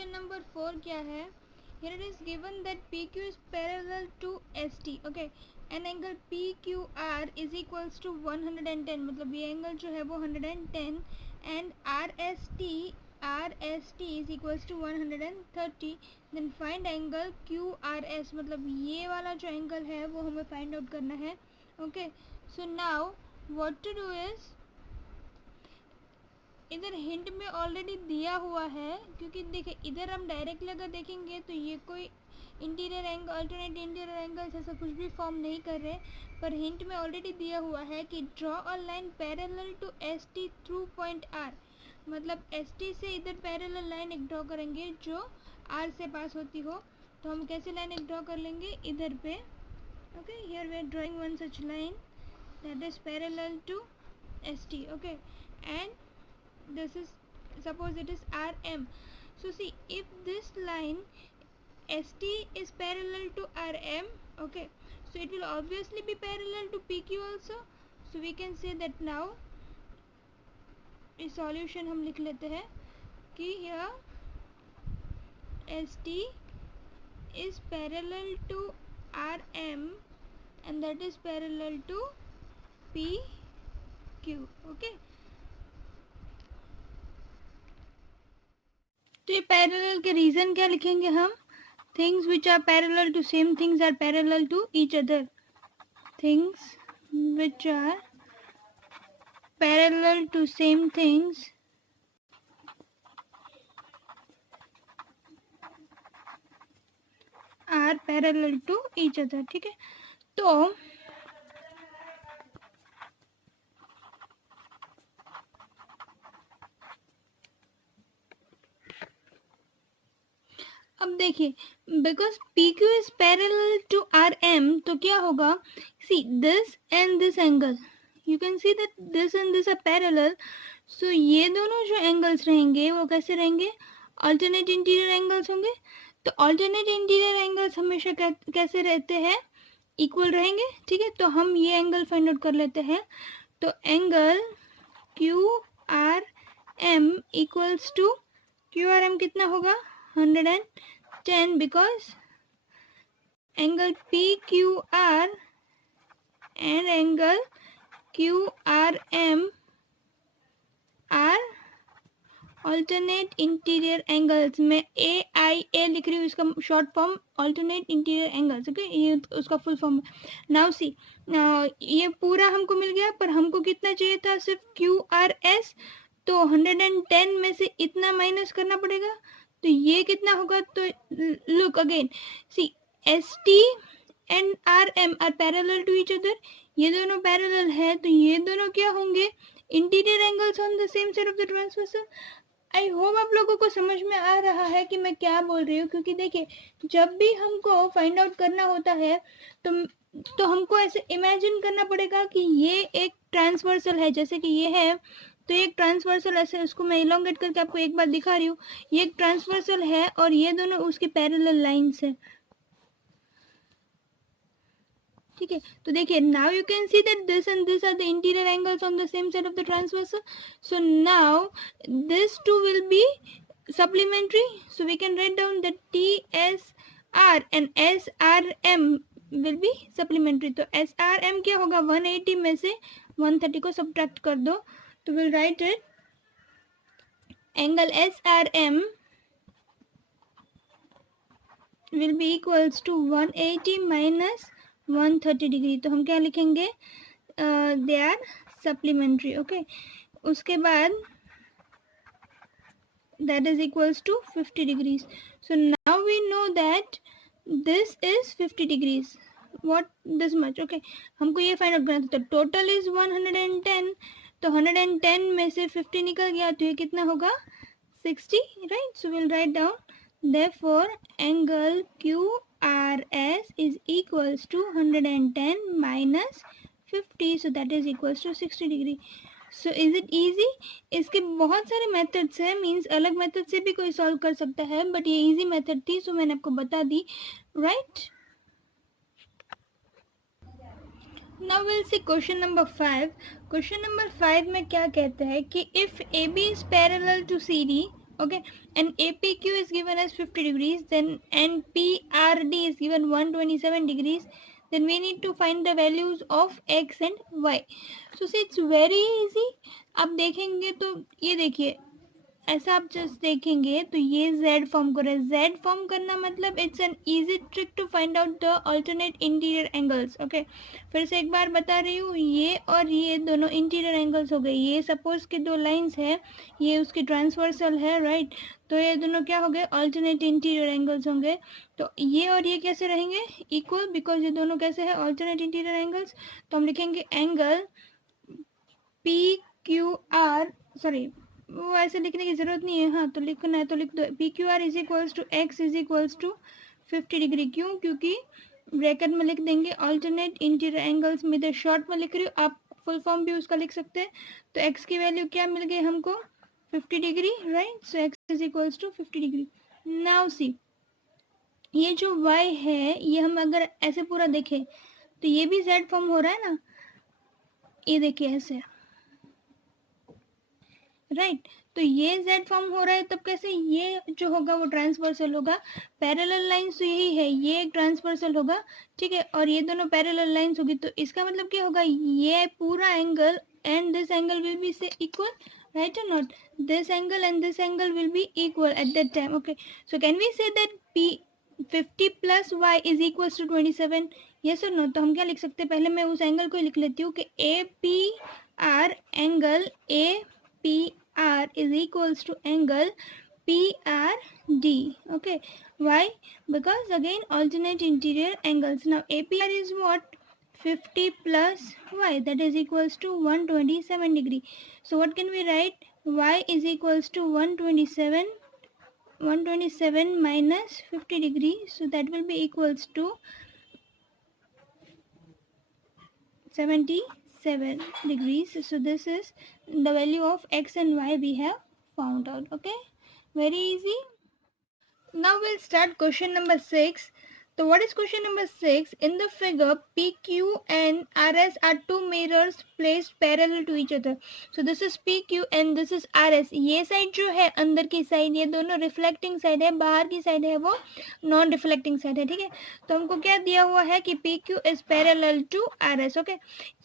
Question number 4 क्या है? Here it is given that PQ is parallel to ST. Okay, an angle PQR is equals to 110. मतलब ये angle जो है वो 110 and RST is equals to 130. Then find angle QRS. मतलब ये वाला जो एंगल है वो हमें फाइंड आउट करना है. Okay, so now what to do is इधर हिंट में ऑलरेडी दिया हुआ है, क्योंकि देखिए इधर हम डायरेक्टली अगर देखेंगे तो ये कोई interior angle, alternate interior angles ऐसा कुछ भी फॉर्म नहीं कर रहे, पर हिंट में ऑलरेडी दिया हुआ है कि draw a line parallel to S T through point R. मतलब एस टी से इधर पैरेलल लाइन एक ड्रॉ करेंगे जो आर से पास होती हो. तो हम कैसे लाइन एक ड्रॉ कर लेंगे इधर पे. Okay, here we are drawing one such line that is parallel to S T. Okay, and this is, suppose it is RM. So see, if this line ST is parallel to RM, okay, so it will obviously be parallel to PQ also. So we can say that now इस solution हम लिख लेते हैं कि here ST is parallel to RM and that is parallel to PQ. okay, तो ये parallel के reason क्या लिखेंगे हम? Things which are parallel to same things are parallel to each other. Things which are parallel to same things are parallel to each other. ठीक है, तो अब देखिए, because P Q is parallel to R M, तो क्या होगा? See this and this angle, you can see that this and this are parallel. So ये दोनों जो एंगल्स रहेंगे वो कैसे रहेंगे? अल्टरनेट इंटीरियर एंगल्स होंगे. तो अल्टरनेट इंटीरियर एंगल्स हमेशा कैसे रहते हैं? इक्वल रहेंगे. ठीक है, तो हम ये एंगल फाइंड आउट कर लेते हैं. तो angle Q R M equals to, Q R M कितना होगा? 110, because angle PQR and angle QRM are alternate interior angles. मैं AIA लिख रही हूँ, इसका short form alternate interior angles. Okay, ये उसका फुल फॉर्म. नाउ सी, ये पूरा हमको मिल गया, पर हमको कितना चाहिए था? सिर्फ QRS. तो 110 में से इतना माइनस करना पड़ेगा. तो ये कितना होगा? तो look again, see S T and R M are parallel to each other. ये दोनों पैरेलल है, तो ये दोनों क्या होंगे? Interior angles on the same side of the transversal. I hope आप लोगों को समझ में आ रहा है कि मैं क्या बोल रही हूँ, क्योंकि देखिए जब भी हमको फाइंड आउट करना होता है तो हमको ऐसे इमेजिन करना पड़ेगा कि ये एक ट्रांसवर्सल है, जैसे कि ये है. तो एक ट्रांसवर्सल ऐसे, उसको मैं इलोंगेट करके आपको एक बार दिखा रही हूँ. ये एक ट्रांसवर्सल है और ये दोनों उसके पैरेलल लाइंस है. ठीक है, तो देखिए now you can see that this and this are the interior angles on the same side of the transversal. So now this two will be supplementary, so we can write down that TSR and SRM will be supplementary. तो SRM क्या होगा? 180 में से 130 को subtract कर दो, तो we'll write it angle SRM will be equals to 180 minus 130 degree. तो हम क्या लिखेंगे? they are supplementary. okay, उसके बाद that is equals to 50 degrees. So now we know that this is 50 degrees. what this much? okay, हमको ये find out करना था. तो टोटल इज 110, तो 110 में से 50 निकल गया, तो ये कितना होगा? 60, right. So will write down therefore angle QRS is equals to 110 minus 50, so that is equals to 60 degree. So is it easy? इसके बहुत सारे मेथड्स हैं, मीन्स अलग मेथड से भी कोई सॉल्व कर सकता है, बट ये इजी मेथड थी, सो मैंने आपको बता दी, right. Now will see question number 5. Question number 5 में क्या कहते हैं कि if A B is parallel to C D, Okay, and APQ is given as 50 degrees, then NPRD is given 127 degrees. Then we need to find the values of x and y. So see, it's very easy. आप देखेंगे तो ये देखिए, ऐसा आप just देखेंगे तो ये z फॉर्म कर रहा है. z फॉर्म करना मतलब it's an easy trick to find out the alternate interior angles. Okay, फिर से एक बार बता रही हूँ, ये और ये दोनों इंटीरियर एंगल्स हो गए. ये सपोज के दो लाइंस है, ये उसकी ट्रांसवर्सल है, राइट. तो ये दोनों क्या हो गए, अल्टरनेट इंटीरियर एंगल्स होंगे. तो ये और ये कैसे रहेंगे, इक्वल, बिकॉज ये दोनों कैसे है, अल्टरनेट इंटीरियर एंगल्स. तो हम लिखेंगे angle P Q are, sorry वो ऐसे लिखने की ज़रूरत नहीं है, हाँ तो लिखना है तो लिख दो. P Q R is equals to X is equals to 50 degree. क्यों, क्योंकि ब्रैकेट में लिख देंगे अल्टरनेट इंटीरियर एंगल्स में. इधर शॉर्ट में लिख रही हूँ, आप फुल फॉर्म भी उसका लिख सकते हैं. तो एक्स की वैल्यू क्या मिल गई हमको, 50 degree, right. So X is equals to 50 degree. Now see, ये जो y है, ये हम अगर ऐसे पूरा देखें तो ये भी z फॉर्म हो रहा है ना, ये देखिए ऐसे, राइट. तो ये z फॉर्म हो रहा है, तब कैसे, ये जो होगा वो ट्रांसवर्सल होगा. पैरेलल लाइंस तो यही है, ये एक ट्रांसवर्सल होगा, ठीक है, और ये दोनों पैरेलल लाइंस होगी. तो इसका मतलब क्या होगा, ये पूरा angle and this angle will be से equal, right or not? This angle and this angle will be equal at that time. Okay, so can we say that p 50 plus y is equals to 27? yes or no? तो हम क्या लिख सकते हैं, पहले मैं उस एंगल को लिख लेती हूँ कि APR angle APR is equals to angle PRD. okay, why? Because again alternate interior angles. Now APR is what, 50 plus y, that is equals to 127 degree. So what can we write, y is equals to 127 minus 50 degree, so that will be equals to 77 degrees. So this is the value of x and y we have found out. Okay, very easy. Now we'll start question number 6. So what is question number 6? In the figure, PQ and RS are two mirrors placed parallel to each other. So this is PQ and this is RS. ये side जो है अंदर की side, ये दोनों reflecting side है, बाहर की साइड है वो नॉन रिफ्लेक्टिंग साइड है, ठीक है. तो हमको क्या दिया हुआ है कि PQ is parallel to RS. Okay,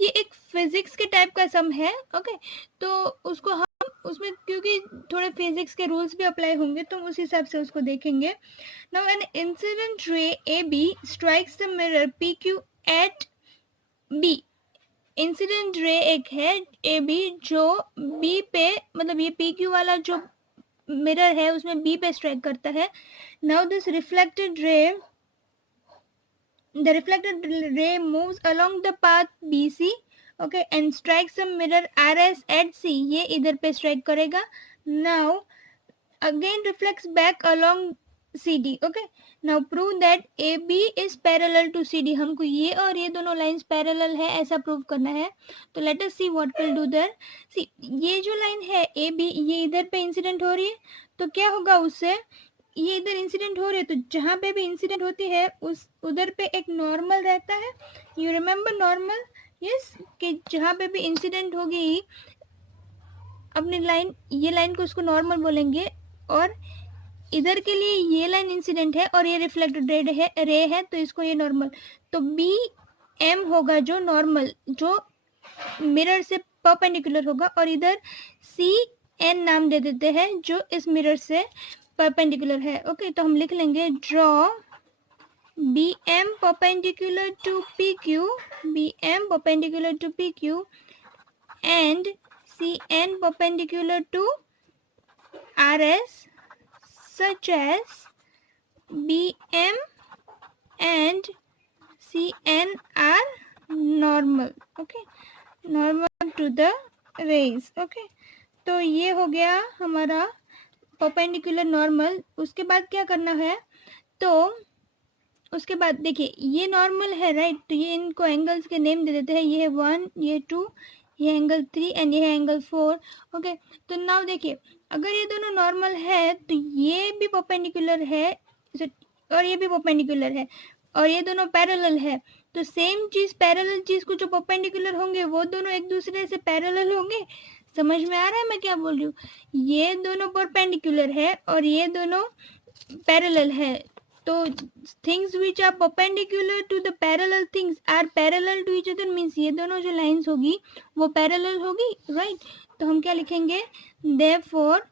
ये एक फिजिक्स के टाइप का सम है. ओके, तो उसको हम उसमें क्योंकि थोड़े फिजिक्स के रूल्स भी अप्लाई होंगे तो उस हिसाब से उसको देखेंगे. Now an incident ray AB strikes the mirror PQ at B. Incident ray एक है AB जो B पे, मतलब ये PQ वाला जो मिरर है उसमें B पे स्ट्राइक करता है. Now this reflected ray, the reflected ray moves along the path BC, okay, and strikes the mirror RS at C. ये इधर पे strike करेगा. Now again reflects back along CD. okay, now prove that AB is parallel to CD. हमको ये और ये दोनों lines parallel है ऐसा prove करना है. तो let us see what we'll do there. See, ये जो line है AB, ये इधर पे incident हो रही है, तो क्या होगा उससे, ये इधर इंसिडेंट हो रही है, तो जहाँ पे भी इंसिडेंट होती है उस उधर पे एक नॉर्मल रहता है. यू रिमेम्बर नॉर्मल, यस, कि जहाँ पे भी इंसिडेंट होगी अपनी लाइन, ये लाइन को उसको नॉर्मल बोलेंगे, और इधर के लिए ये लाइन इंसिडेंट है और ये रिफ्लेक्टेड रे है तो इसको ये नॉर्मल. तो बी एम होगा जो नॉर्मल, जो मिरर से परपेंडिकुलर होगा, और इधर सी एन नाम दे देते हैं जो इस मिरर से परपेंडिकुलर है. ओके, तो हम लिख लेंगे draw BM perpendicular to PQ, BM perpendicular to PQ and CN perpendicular to RS such as BM and CN are normal. okay, normal to the rays. okay, तो ये हो गया हमारा परपेंडिकुलर नॉर्मल. उसके बाद क्या करना है, तो उसके बाद देखिए ये नॉर्मल है, राइट. तो ये इनको एंगल्स के नेम दे देते हैं, ये है 1, ये 2, ये एंगल 3 एंड ये है एंगल 4. ओके, तो नाउ देखिए अगर ये दोनों नॉर्मल है तो ये भी परपेंडिकुलर है और ये भी परपेंडिकुलर है और ये दोनों पैरेलल है. तो सेम चीज़, पैरेलल चीज़ को जो परपेंडिकुलर होंगे वो दोनों एक दूसरे से पैरेलल होंगे, समझ में आ रहा है मैं क्या बोल रही हूँ? ये दोनों परपेंडिकुलर है और ये दोनों पैरेलल है, तो things which are perpendicular to the parallel things are parallel to each other, means ये दोनों जो लाइंस होगी वो पैरेलल होगी, राइट? तो हम क्या लिखेंगे, therefore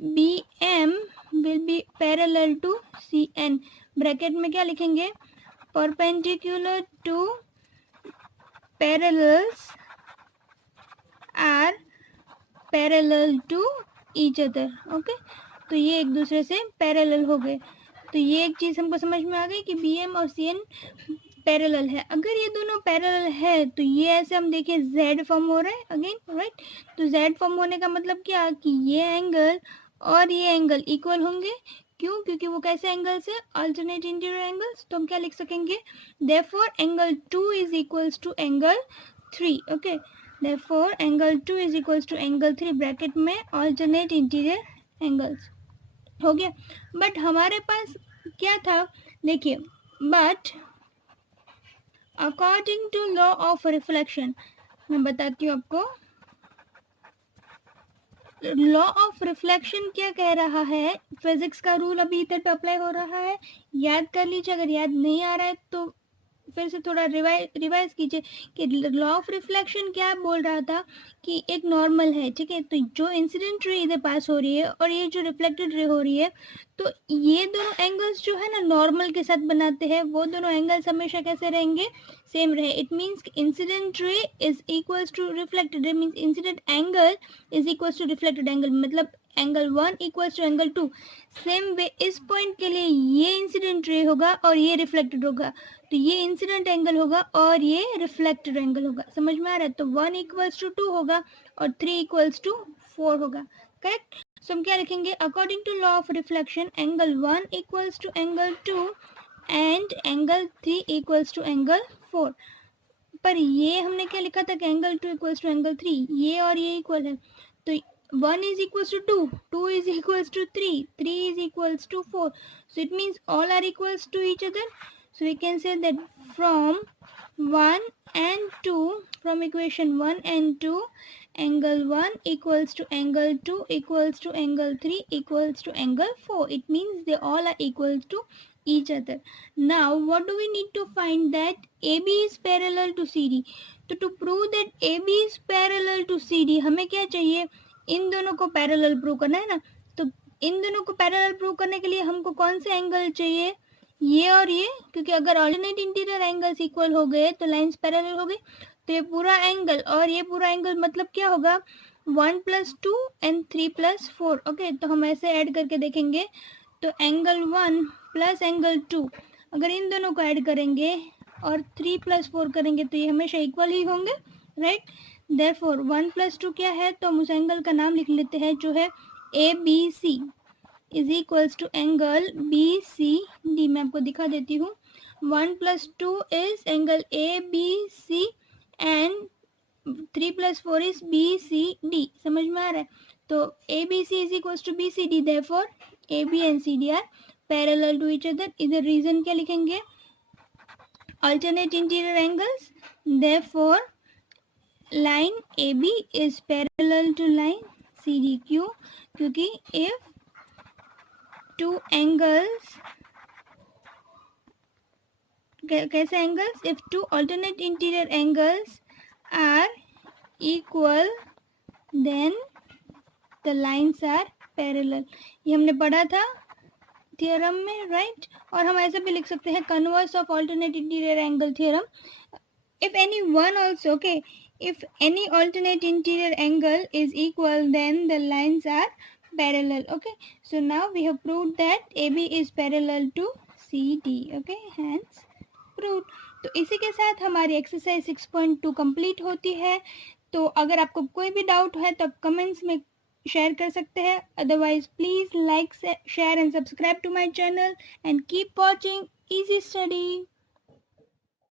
BM will be parallel to CN। Bracket में क्या लिखेंगे, perpendicular to parallels are parallel to each other, okay? तो ये एक दूसरे से पैरेलल हो गए। तो ये एक चीज़ हमको समझ में आ गई कि BM और CN पैरेलल है। अगर ये दोनों पैरेलल है तो ये ऐसे हम देखिए Z फॉर्म हो रहा है अगेन, राइट? तो Z फॉर्म होने का मतलब क्या कि ये एंगल और ये एंगल इक्वल होंगे। क्यों? क्योंकि वो कैसे एंगल्स है, अल्टरनेट इंटीरियर एंगल्स। तो हम क्या लिख सकेंगे, therefore angle 2 is equals to angle 3, okay? Therefore angle 2 is equals to angle 3 bracket में अल्टरनेट इंटीरियर एंगल्स हो गया। बट हमारे पास क्या था, देखिए, but according to law of reflection, मैं बताती हूँ आपको, लॉ ऑफ रिफ्लेक्शन क्या कह रहा है, फिजिक्स का रूल अभी इधर पे अप्लाई हो रहा है, याद कर लीजिए। अगर याद नहीं आ रहा है तो फिर से थोड़ा रिवाइज कीजिए कि लॉ ऑफ रिफ्लेक्शन क्या बोल रहा था कि एक नॉर्मल है, ठीक है? तो जो इंसिडेंट रे इधर पास हो रही है और ये जो रिफ्लेक्टेड रे हो रही है, तो ये दोनों एंगल्स जो है ना नॉर्मल के साथ बनाते हैं, वो दोनों एंगल्स हमेशा कैसे रहेंगे, सेम रहे। It means incident ray is equals to reflected ray, means incident angle is equals to reflected angle, मतलब angle 1 equals to angle 2। Same way इस पॉइंट के लिए ये इंसिडेंट रे होगा और ये रिफ्लेक्टेड होगा, तो ये इंसिडेंट एंगल होगा और ये रिफ्लेक्टेड एंगल होगा। समझ में आ रहा है? तो 1 इक्वल्स टू 2 होगा और 3 इक्वल्स टू 4 होगा, करेक्ट? सो हम क्या लिखेंगे, according to law of reflection angle 1 equals to angle 2 and angle 3 equals to angle 4। पर ये हमने क्या लिखा था कि एंगल 2 इक्वल्स टू एंगल 3, ये और ये इक्वल है, तो 1 is equals to 2, 2 is equals to 3, 3 is equals to 4. So it means all are equals to each other. So we can say that from 1 and 2, from equation 1 and 2, angle 1 equals to angle 2 equals to angle 3 equals to angle 4. It means they all are equal to each other. Now what do we need to find, that AB is parallel to CD. तो to prove that AB is parallel to CD हमें क्या चाहिए, इन दोनों को parallel prove करना है ना। तो इन दोनों को पैरेलल प्रूव करने के लिए हमको कौन से एंगल चाहिए, ये और ये, क्योंकि अगर ऑल्टरनेट इंटीरियर एंगल्स इक्वल हो गए तो लाइंस पैरेलल हो गई। तो ये पूरा एंगल और ये पूरा एंगल मतलब क्या होगा, 1 + 2 एंड 3 + 4, ओके? तो हम ऐसे ऐड करके देखेंगे, तो एंगल 1 + एंगल 2, अगर इन दोनों को ऐड करेंगे और 3 + 4 करेंगे तो ये हमेशा इक्वल ही होंगे, राइट? देयरफॉर 1 + 2 क्या है, तो हम उस एंगल का नाम लिख लेते हैं जो है ABC is equals to angle BCD। मैं आपको दिखा देती हूँ, 1 + 2 is angle ABC and 3 + 4 is BCD। समझ में आ रहा है? तो ABC is equals to BCD, therefore AB and CD are parallel to each other. इधर रीजन क्या लिखेंगे, alternate interior angles, therefore line AB is parallel to line CD। क्यों? क्योंकि if two angles, कैसे angles, if two alternate interior angles are equal then the lines are parallel। ये हमने पढ़ा था थियरम में, राइट? और हम ऐसे भी लिख सकते हैं, converse of alternate interior angle theorem, if any one also, okay, if any alternate interior angle is equal then the lines are parallel, okay? So now we have proved that AB is parallel to CD, okay? Hence proved। तो इसी के साथ हमारी exercise 6.2 complete होती है। तो अगर आपको कोई भी डाउट है तो आप कमेंट्स में शेयर कर सकते हैं, otherwise please like, share and subscribe to my channel and keep watching easy study.